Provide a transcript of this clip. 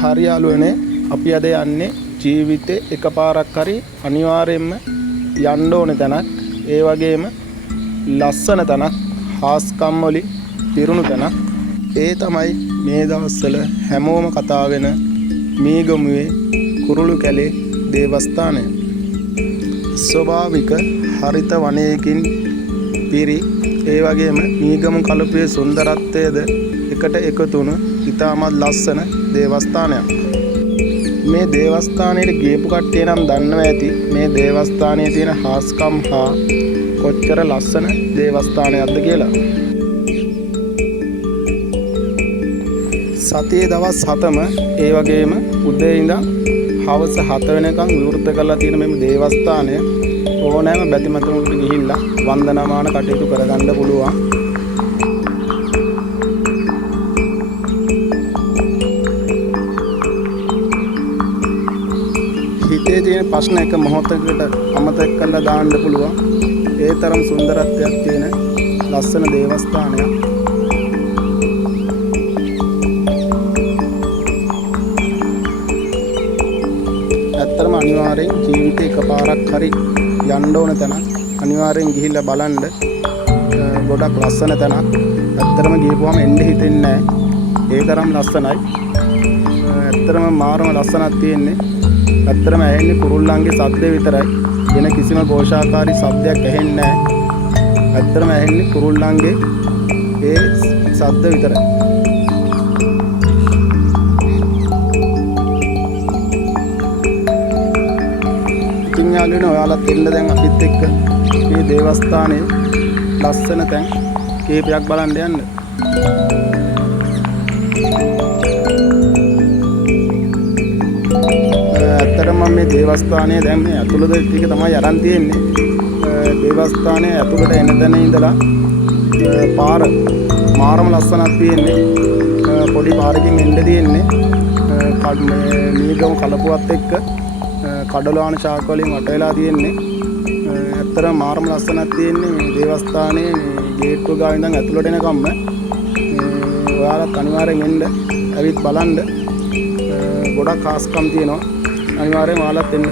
හරි යාළුවනේ අපි අද යන්නේ ජීවිතේ එකපාරක් හරි අනිවාර්යයෙන්ම යන්න ඕන තැනක් ඒ වගේම ලස්සන තැනක් හාස්කම් වලින් පිරුණු තැනක් ඒ තමයි මේ දවස්වල හැමෝම කතා වෙන මීගමුවේ කුරුළු කැලේ දේවස්ථානය. ස්වභාවික හරිත වනයකින් පිරි ඒ වගේම මීගමු කලපුවේ සුන්දරත්වයද එකට එකතු වුණු ඉතාමත් ලස්සන දේවස්ථානයක්. මේ දේවස්ථානයේ ගියපු කට්ටිය නම් දන්නවා ඇති මේ දේවස්ථානයේ තියෙන හාස්කම් හා කොච්චර ලස්සන දේවස්ථානයක්ද කියලා. සතියේ දවස් 7ම ඒ වගේම උදේ ඉඳන් හවස 7 වෙනකන් විවෘත කරලා තියෙන මේ දේවස්ථානය ඕනෑම බැතිමතුන්ට ගිහිල්ලා වන්දනාමාන කටයුතු කරගන්න පුළුවන්. හිතේ තියෙන ප්‍රශ්න එක මොහොතකට අමතක කරලා දාන්න පුළුවන්. ඒ තරම් සුන්දරත්වයක් තියෙන ලස්සන දේවස්ථානයක්. ඇත්තටම අනිවාර්යෙන් ජීවිතේ එකපාරක් හරි යන්න ඕන තැනක්. අනිවාර්යෙන් ගිහිල්ලා බලන්න. ගොඩක් ලස්සන තැනක්. ඇත්තටම ගිහපුවම එන්න හිතෙන්නේ නැහැ. ඒ තරම් ලස්සනයි. ඇත්තටම මාරම ලස්සනක් තියෙන්නේ. ඇත්තටම ඇහෙන්නේ කුරුල්ලන්ගේ ශබ්ද විතරයි. වෙන කිසිම ഘോഷාකාරී ශබ්දයක් ඇහෙන්නේ නැහැ. ඇත්තටම ඇහෙන්නේ කුරුල්ලන්ගේ ඒ ශබ්ද විතරයි. ඉතින් යාළුවනේ ඔයාලත් එන්න දැන් අපිත් එක්ක මේ දේවස්ථානයේ ලස්සන තැන් කීපයක් බලන්න යන්න. ඇත්තටම මේ දේවස්ථානයේ දැන් මේ අතුලද ටික තමයි අරන් තියෙන්නේ. දේවස්ථානයේ අතුලට එන තැන ඉඳලා පාර මාරම ලස්සනක් තියෙන්නේ. පොඩි පාරකින් එන්න තියෙන්නේ. මීගම කලපුවත් එක්ක කඩලාන ශාක වලින් වට වෙලා තියෙන්නේ. ඇත්තටම මාරම ලස්සනක් තියෙන්නේ මේ දේවස්ථානයේ මේ ගේට්ටුව ගාව ඉඳන් ඇතුළට එනකම්ම. ඔයාලත් අනිවාර්යෙන් එන්න ඇවිත් බලන්න. ගොඩක් හාස්කම් තියෙනවා. අනිවාර්යෙන් ඔයාලත් එන්න.